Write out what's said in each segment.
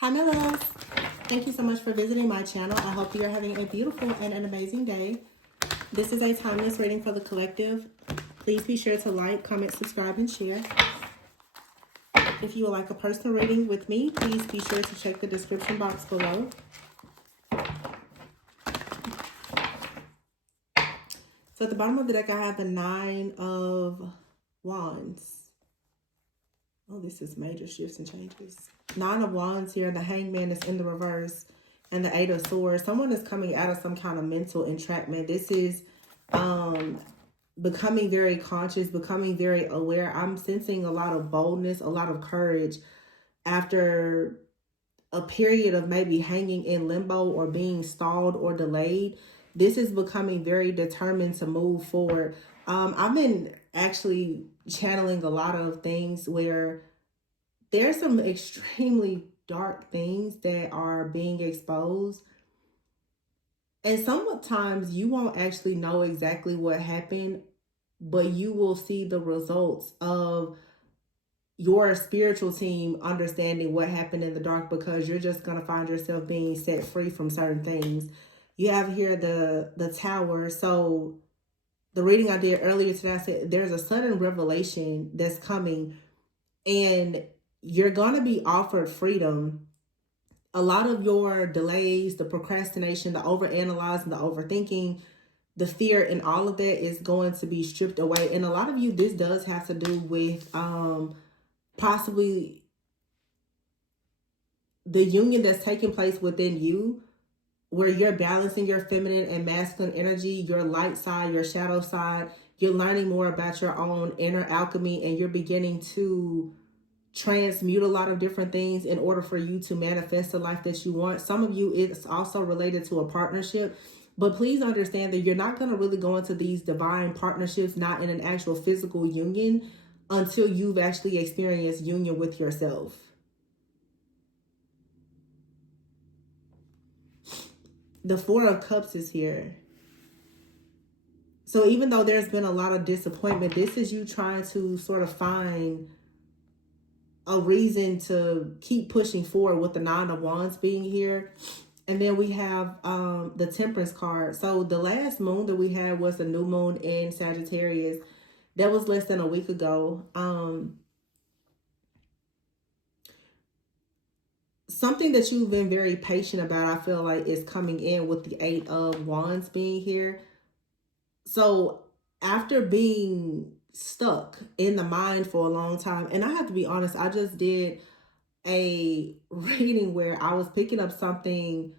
Hi, my loves. Thank you so much for visiting my channel. I hope you're having a beautiful and an amazing day. This is a timeless reading for the collective. Please be sure to like, comment, subscribe, and share. If you would like a personal reading with me, please be sure to check the description box below. So at the bottom of the deck, I have the Nine of Wands. Oh, this is major shifts and changes. Nine of Wands here. The Hangman is in the reverse. And the Eight of Swords. Someone is coming out of some kind of mental entrapment. This is becoming very conscious, becoming very aware. I'm sensing a lot of boldness, a lot of courage after a period of maybe hanging in limbo or being stalled or delayed. This is becoming very determined to move forward. I've been actually channeling a lot of things where there's some extremely dark things that are being exposed. And sometimes you won't actually know exactly what happened, but you will see the results of your spiritual team understanding what happened in the dark, because you're just going to find yourself being set free from certain things. You have here the Tower. So the reading I did earlier today, I said there's a sudden revelation that's coming and you're going to be offered freedom. A lot of your delays, the procrastination, the overanalyzing, the overthinking, the fear, and all of that is going to be stripped away. And a lot of you, this does have to do with possibly the union that's taking place within you, where you're balancing your feminine and masculine energy, your light side, your shadow side. You're learning more about your own inner alchemy, and you're beginning to transmute a lot of different things in order for you to manifest the life that you want. Some of you, it's also related to a partnership, but please understand that you're not going to really go into these divine partnerships, not in an actual physical union, until you've actually experienced union with yourself. The Four of Cups is here. So even though there's been a lot of disappointment, this is you trying to sort of find a reason to keep pushing forward with the Nine of Wands being here. And then we have the Temperance card. So the last moon that we had was the new moon in Sagittarius. That was less than a week ago. Something that you've been very patient about, I feel like, is coming in with the Eight of Wands being here. So after being stuck in the mind for a long time, and I have to be honest, I just did a reading where I was picking up something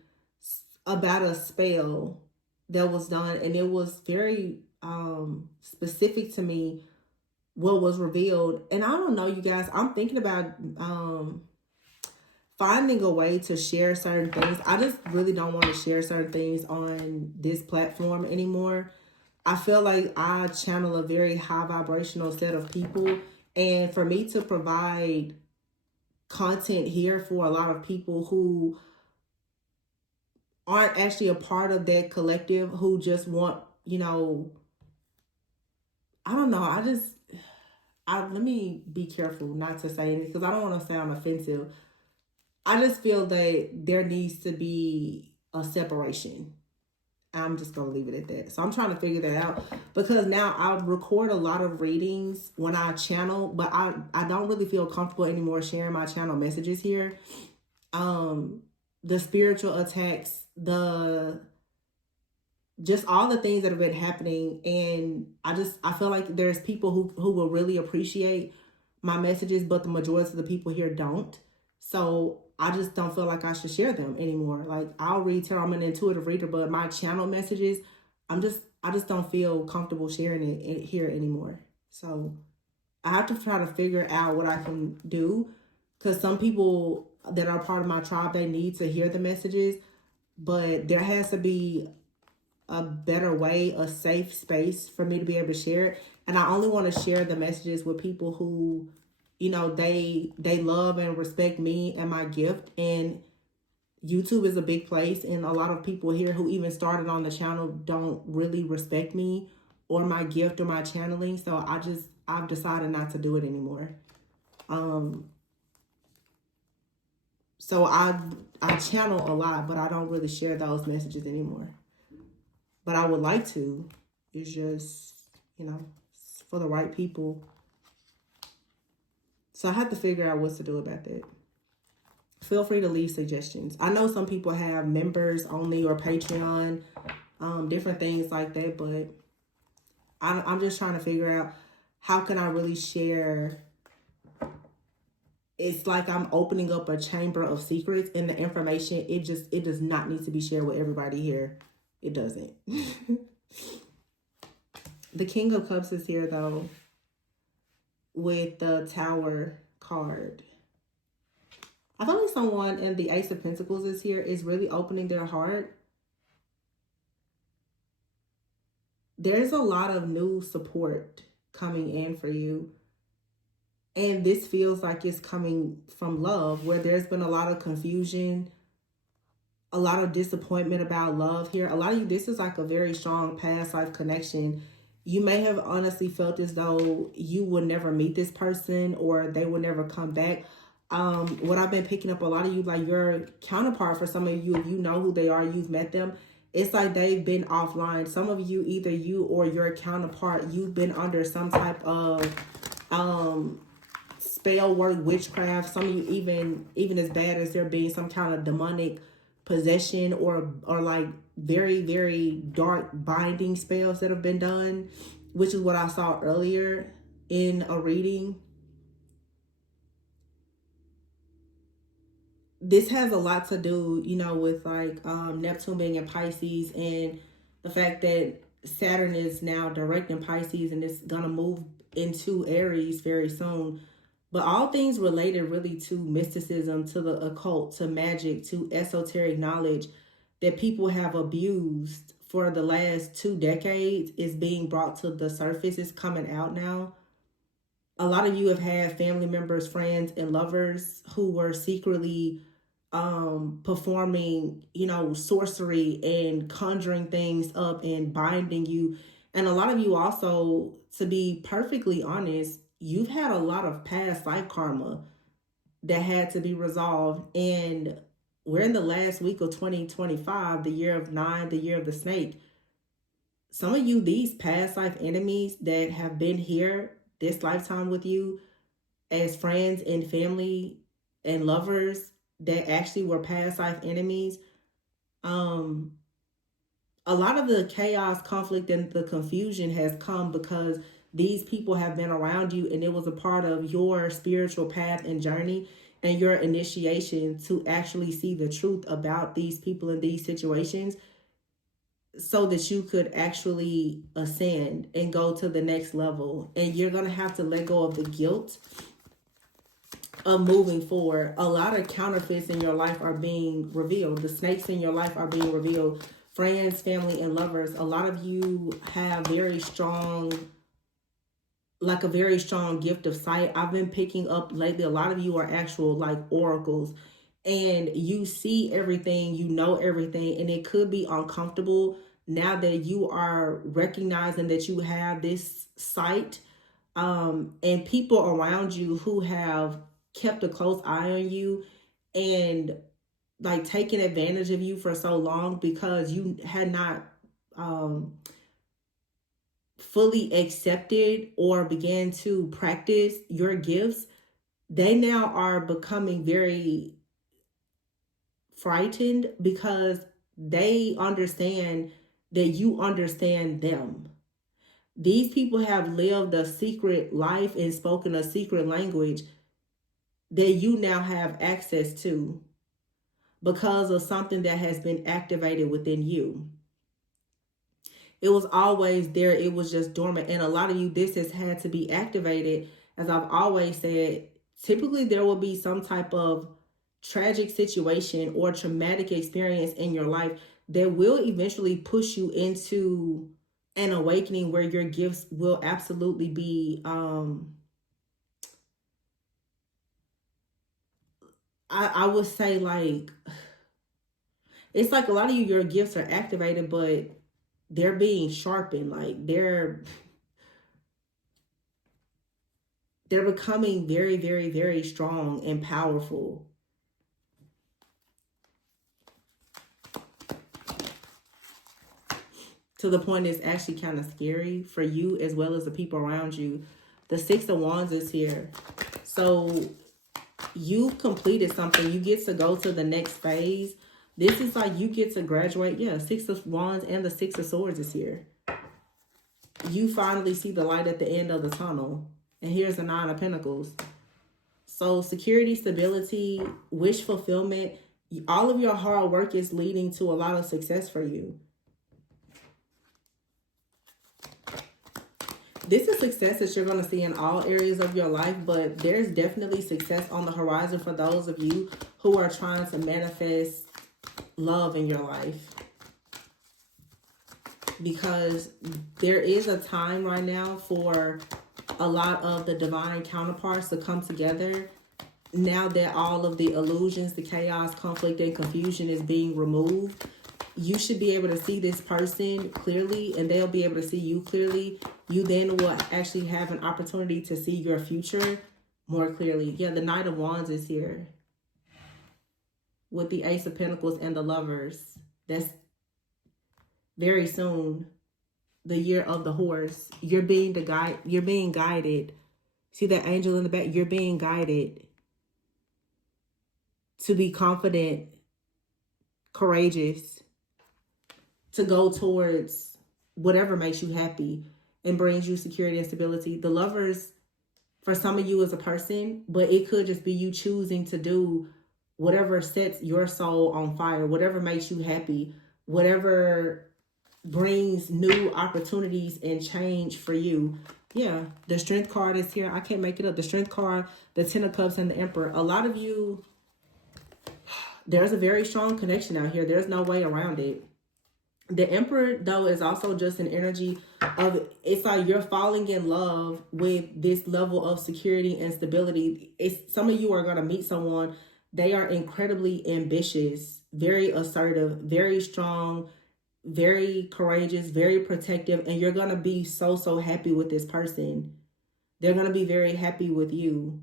about a spell that was done, and it was very specific to me what was revealed. And I don't know, you guys, I'm thinking about finding a way to share certain things. I just really don't want to share certain things on this platform anymore. I feel like I channel a very high vibrational set of people, and for me to provide content here for a lot of people who aren't actually a part of that collective, who just want, you know, I don't know, let me be careful not to say anything because I don't want to sound offensive. I just feel that there needs to be a separation. I'm just going to leave it at that. So I'm trying to figure that out, because now I record a lot of readings when I channel, but I don't really feel comfortable anymore sharing my channel messages here. The spiritual attacks, just all the things that have been happening. And I feel like there's people who will really appreciate my messages, but the majority of the people here don't. So I just don't feel like I should share them anymore. Like, I'll read tarot, I'm an intuitive reader, but my channel messages, I just don't feel comfortable sharing it here anymore. So I have to try to figure out what I can do, because some people that are part of my tribe, they need to hear the messages, but there has to be a better way, a safe space for me to be able to share it. And I only want to share the messages with people who, you know, they love and respect me and my gift. And YouTube is a big place, and a lot of people here who even started on the channel don't really respect me or my gift or my channeling. So I've decided not to do it anymore. So So I channel a lot, but I don't really share those messages anymore. But I would like to. It's just, you know, for the right people. So I have to figure out what to do about that. Feel free to leave suggestions. I know some people have members only or Patreon, different things like that, but I'm just trying to figure out how can I really share. It's like I'm opening up a chamber of secrets, and the information, it does not need to be shared with everybody here. It doesn't. The King of Cups is here though, with the Tower card. I feel like someone in the Ace of Pentacles is here is really opening their heart. There's a lot of new support coming in for you. And this feels like it's coming from love, where there's been a lot of confusion, a lot of disappointment about love here. A lot of you, this is like a very strong past life connection. You may have honestly felt as though you would never meet this person or they would never come back. What I've been picking up, a lot of you, like your counterpart, for some of you, if you know who they are, you've met them, it's like they've been offline. Some of you, either you or your counterpart, you've been under some type of spell work, witchcraft. Some of you, even as bad as there being some kind of demonic possession or like very, very dark binding spells that have been done, which is what I saw earlier in a reading. This has a lot to do, you know, with like Neptune being in Pisces, and the fact that Saturn is now direct in Pisces and it's gonna move into Aries very soon. But all things related really to mysticism, to the occult, to magic, to esoteric knowledge that people have abused for the last 2 decades is being brought to the surface. It's coming out now. A lot of you have had family members, friends, and lovers who were secretly performing, you know, sorcery and conjuring things up and binding you. And a lot of you also, to be perfectly honest, you've had a lot of past life karma that had to be resolved. And we're in the last week of 2025, the year of 9, the year of the snake. Some of you, these past life enemies that have been here this lifetime with you as friends and family and lovers that actually were past life enemies, a lot of the chaos, conflict, and the confusion has come because these people have been around you and it was a part of your spiritual path and journey and your initiation to actually see the truth about these people in these situations, so that you could actually ascend and go to the next level. And you're going to have to let go of the guilt of moving forward. A lot of counterfeits in your life are being revealed. The snakes in your life are being revealed. Friends, family, and lovers. A lot of you have very strong gift of sight. I've been picking up lately, a lot of you are actual like oracles, and you see everything, you know everything, and it could be uncomfortable now that you are recognizing that you have this sight, and people around you who have kept a close eye on you and like taking advantage of you for so long because you had not fully accepted or began to practice your gifts. They now are becoming very frightened because they understand that you understand them. These people have lived a secret life and spoken a secret language that you now have access to because of something that has been activated within you. It was always there. It was just dormant. And a lot of you, this has had to be activated. As I've always said, typically there will be some type of tragic situation or traumatic experience in your life that will eventually push you into an awakening where your gifts will absolutely be, I would say, like, it's like a lot of you, your gifts are activated, but they're being sharpened. Like they're becoming very, very, very strong and powerful. to the point it's actually kind of scary for you as well as the people around you. The Six of Wands is here. So you've completed something. You get to go to the next phase. This is like you get to graduate. Yeah, Six of Wands and the Six of Swords is here. You finally see the light at the end of the tunnel. And here's the Nine of Pentacles. So security, stability, wish fulfillment, all of your hard work is leading to a lot of success for you. This is success that you're going to see in all areas of your life, but there's definitely success on the horizon for those of you who are trying to manifest love in your life. Because there is a time right now for a lot of the divine counterparts to come together. Now that all of the illusions, the chaos, conflict, and confusion is being removed, you should be able to see this person clearly and they'll be able to see you clearly. You then will actually have an opportunity to see your future more clearly. Yeah, the Knight of Wands is here with the Ace of Pentacles and the Lovers. That's very soon. The Year of the Horse. You're being guided. See that angel in the back? You're being guided to be confident, courageous, to go towards whatever makes you happy and brings you security and stability. The Lovers, for some of you as a person, but it could just be you choosing to do whatever sets your soul on fire, whatever makes you happy, whatever brings new opportunities and change for you. Yeah, the Strength card is here. I can't make it up. The Strength card, the Ten of Cups, and the Emperor. A lot of you, there's a very strong connection out here. There's no way around it. The Emperor, though, is also just an energy of, it's like you're falling in love with this level of security and stability. Some of you are going to meet someone. They are incredibly ambitious, very assertive, very strong, very courageous, very protective, and you're going to be so happy with this person. They're going to be very happy with you.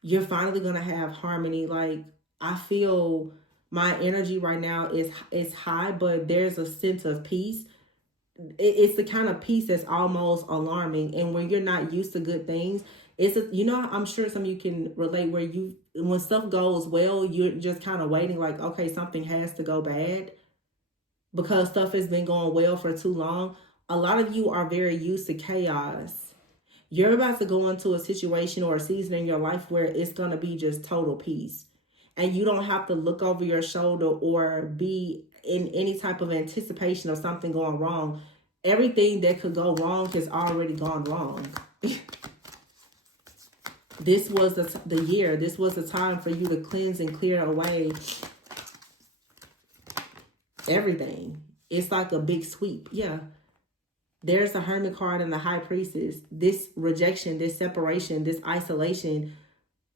You're finally going to have harmony. Like, I feel my energy right now is high, but there's a sense of peace. It's the kind of peace that's almost alarming. And when you're not used to good things, I'm sure some of you can relate where when stuff goes well, you're just kind of waiting like, okay, something has to go bad because stuff has been going well for too long. A lot of you are very used to chaos. You're about to go into a situation or a season in your life where it's going to be just total peace. And you don't have to look over your shoulder or be in any type of anticipation of something going wrong. Everything that could go wrong has already gone wrong. This was the year. This was the time for you to cleanse and clear away everything. It's like a big sweep. Yeah. There's the Hermit card and the High Priestess. This rejection, this separation, this isolation,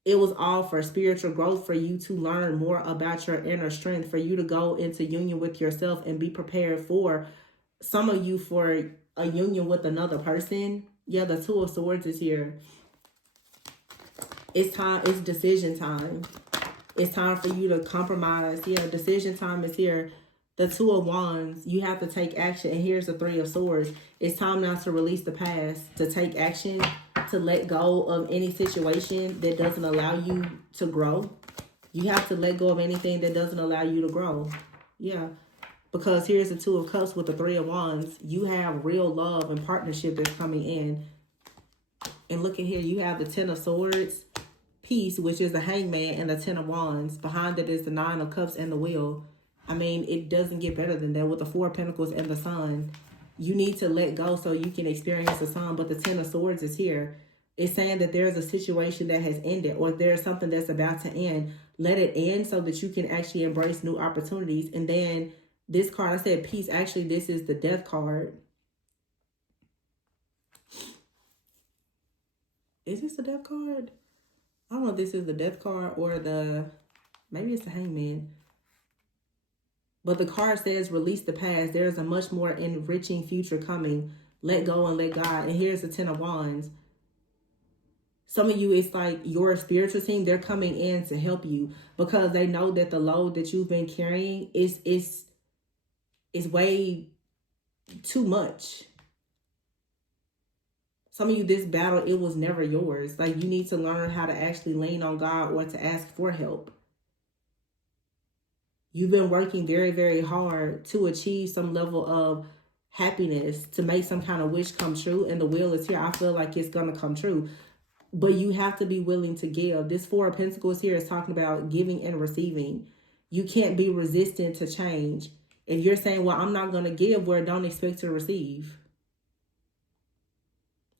it was all for spiritual growth, for you to learn more about your inner strength, for you to go into union with yourself and be prepared for, some of you, for a union with another person. Yeah, the Two of Swords is here. It's time. It's decision time. It's time for you to compromise. Yeah, decision time is here. The Two of Wands, you have to take action. And here's the Three of Swords. It's time now to release the past, to take action, to let go of any situation that doesn't allow you to grow. You have to let go of anything that doesn't allow you to grow. Yeah. Because here's the Two of Cups with the Three of Wands. You have real love and partnership that's coming in. And look at here. You have the Ten of Swords, Peace, which is the Hangman, and the Ten of Wands. Behind it is the Nine of Cups and the Wheel. I mean, it doesn't get better than that with the Four of Pentacles and the Sun. You need to let go so you can experience the Sun, but the Ten of Swords is here. It's saying that there's a situation that has ended, or there's something that's about to end. Let it end so that you can actually embrace new opportunities. And then this card, I said peace. Actually, this is the Death card. Is this the Death card? I don't know if this is the Death card or maybe it's the Hangman. But the card says, release the past. There's a much more enriching future coming. Let go and let God. And here's the Ten of Wands. Some of you, it's like your spiritual team, they're coming in to help you because they know that the load that you've been carrying is is way too much. Some of you, this battle, it was never yours. Like, you need to learn how to actually lean on God or to ask for help. You've been working very, very hard to achieve some level of happiness, to make some kind of wish come true, and the will is here. I feel like it's going to come true. But you have to be willing to give. This Four of Pentacles here is talking about giving and receiving. You can't be resistant to change. If you're saying, well, I'm not going to give, well, don't expect to receive.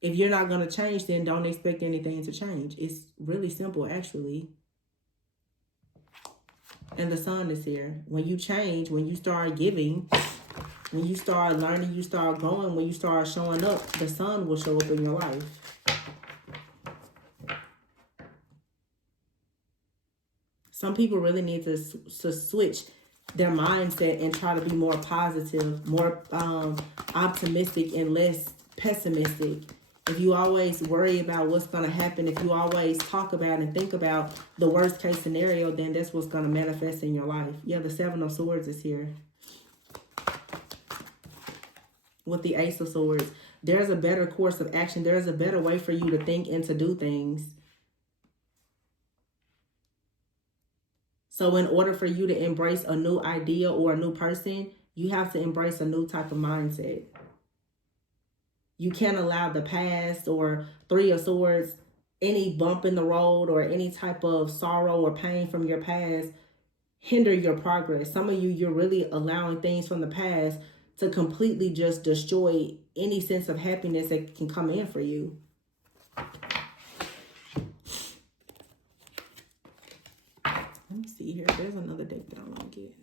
If you're not going to change, then don't expect anything to change. It's really simple, actually. And the Sun is here. When you change, when you start giving, when you start learning, you start growing, when you start showing up, the Sun will show up in your life. Some people really need to switch their mindset and try to be more positive, more optimistic, and less pessimistic. If you always worry about what's going to happen, if you always talk about and think about the worst case scenario, then that's what's going to manifest in your life. Yeah, the Seven of Swords is here. With the Ace of Swords, there's a better course of action. There's a better way for you to think and to do things. So in order for you to embrace a new idea or a new person, you have to embrace a new type of mindset. You can't allow the past or Three of Swords, any bump in the road or any type of sorrow or pain from your past hinder your progress. Some of you, you're really allowing things from the past to completely just destroy any sense of happiness that can come in for you. Let me see here. There's another deck that I want to get.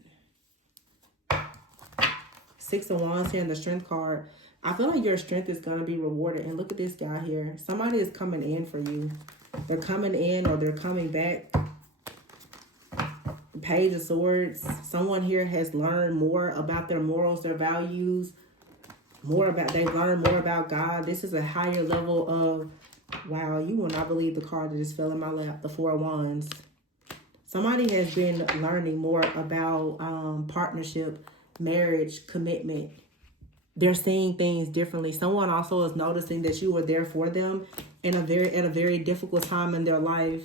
Six of Wands here in the Strength card. I feel like your strength is going to be rewarded. And look at this guy here. Somebody is coming in for you. They're coming in or they're coming back. Page of Swords. Someone here has learned more about their morals, their values. They've learned more about God. This is a higher level of, wow, you will not believe the card that just fell in my lap. The Four of Wands. Somebody has been learning more about partnership, marriage, commitment. They're seeing things differently. Someone also is noticing that you were there for them at a very difficult time in their life.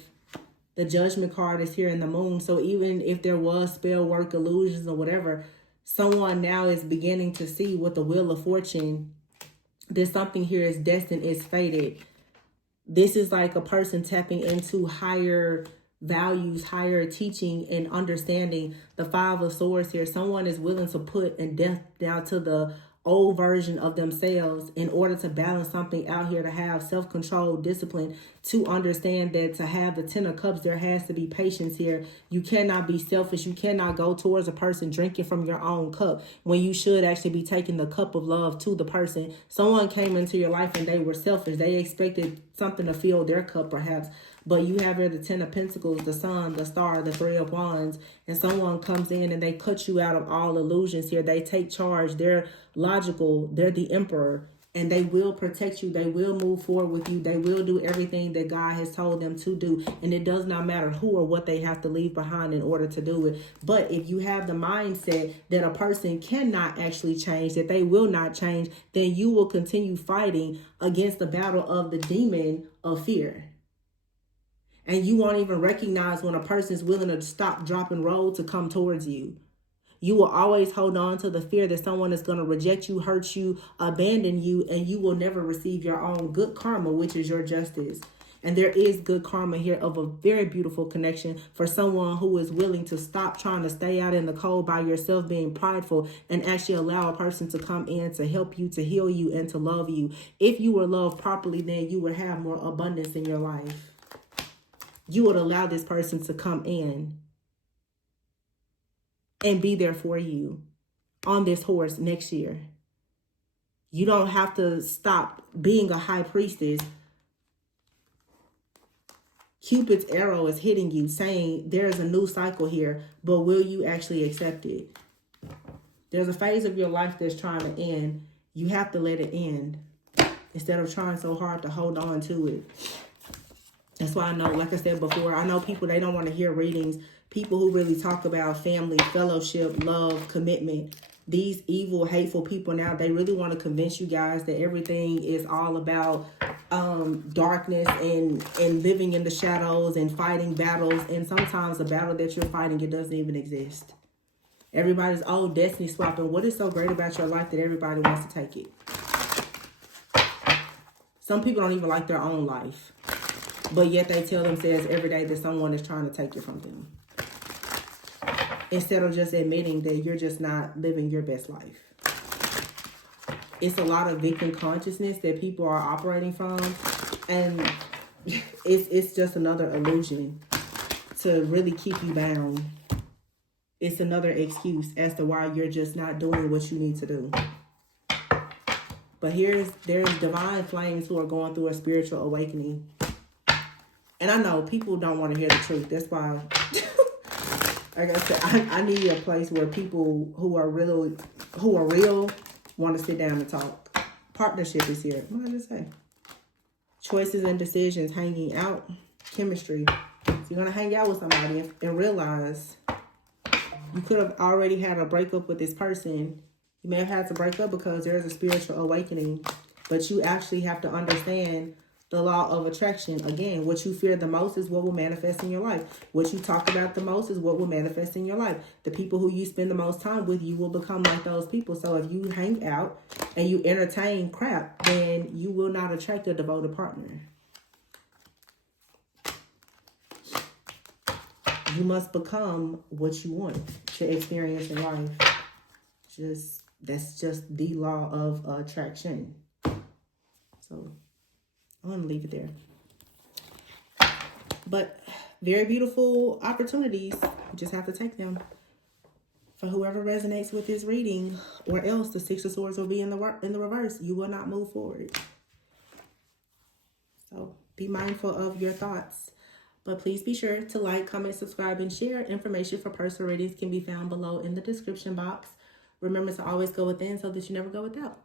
The Judgment card is here in the Moon. So even if there was spell work, illusions, or whatever, someone now is beginning to see with the Wheel of Fortune that something here is destined, is fated. This is like a person tapping into higher values, higher teaching and understanding. The Five of Swords here. Someone is willing to put and death down to the old version of themselves in order to balance something out here, to have self-control, discipline, to understand that to have the Ten of Cups, there has to be patience here. You cannot be selfish. You cannot go towards a person drinking from your own cup when you should actually be taking the cup of love to the person. Someone came into your life and they were selfish. They expected something to fill their cup perhaps. But you have here the Ten of Pentacles, the Sun, the Star, the Three of Wands, and someone comes in and they cut you out of all illusions here. They take charge. They're logical. They're the Emperor, and they will protect you. They will move forward with you. They will do everything that God has told them to do, and it does not matter who or what they have to leave behind in order to do it. But if you have the mindset that a person cannot actually change, that they will not change, then you will continue fighting against the battle of the demon of fear. And you won't even recognize when a person is willing to stop, drop, and roll to come towards you. You will always hold on to the fear that someone is going to reject you, hurt you, abandon you, and you will never receive your own good karma, which is your justice. And there is good karma here of a very beautiful connection for someone who is willing to stop trying to stay out in the cold by yourself, being prideful, and actually allow a person to come in to help you, to heal you, and to love you. If you were loved properly, then you would have more abundance in your life. You would allow this person to come in and be there for you on this horse next year. You don't have to stop being a high priestess. Cupid's arrow is hitting you, saying there's a new cycle here, but will you actually accept it? There's a phase of your life that's trying to end. You have to let it end instead of trying so hard to hold on to it. That's why I know, like I said before, I know people, they don't want to hear readings. People who really talk about family, fellowship, love, commitment, these evil, hateful people now, they really want to convince you guys that everything is all about darkness and living in the shadows and fighting battles. And sometimes the battle that you're fighting, it doesn't even exist. Everybody's destiny swapping. What is so great about your life that everybody wants to take it? Some people don't even like their own life, but yet they tell themselves every day that someone is trying to take it from them, instead of just admitting that you're just not living your best life. It's a lot of victim consciousness that people are operating from, and it's just another illusion to really keep you bound. It's another excuse as to why you're just not doing what you need to do. But there's divine flames who are going through a spiritual awakening. And I know people don't want to hear the truth. That's why, like I said, I need a place where people who are real want to sit down and talk. Partnership is here. What did I just say? Choices and decisions, hanging out, chemistry. So you're going to hang out with somebody and realize you could have already had a breakup with this person. You may have had to break up because there's a spiritual awakening, but you actually have to understand the law of attraction. Again, what you fear the most is what will manifest in your life. What you talk about the most is what will manifest in your life. The people who you spend the most time with, you will become like those people. So if you hang out and you entertain crap, then you will not attract a devoted partner. You must become what you want to experience in life. That's just the law of attraction. So I'm going to leave it there. But very beautiful opportunities. You just have to take them. For whoever resonates with this reading, or else the Six of Swords will be in the reverse. You will not move forward. So be mindful of your thoughts. But please be sure to like, comment, subscribe, and share. Information for personal readings can be found below in the description box. Remember to always go within so that you never go without.